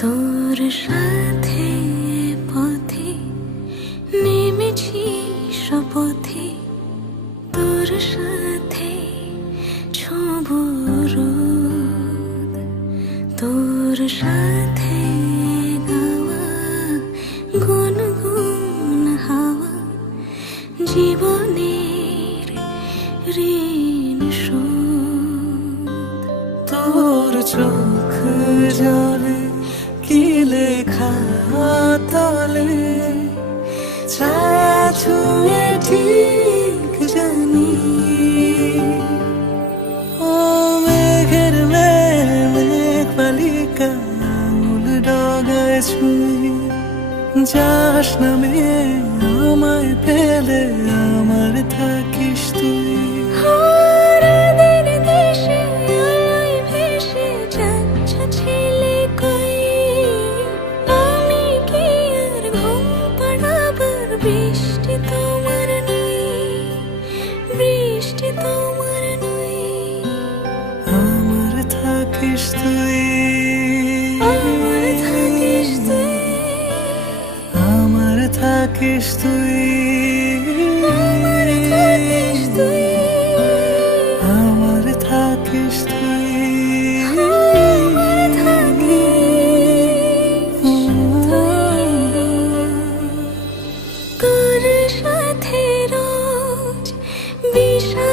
তোর সাথে পথে তোর সাথে তোর সাথে গাওয়া গুনগুন হাওয়া জীবনের তোর চোখ জলে তলে ছায়া ছুঁয়ে ঠিক জানি। ও মেঘের মেঘ বালিকা, মূল ডগায় ছুঁয়ে যাস নামে আমায় পেলে তোমার নই বৃষ্টি তোমার নই আমার থাকিস তুই আমার থাকিস তুই আমার থাকিস তুই 是。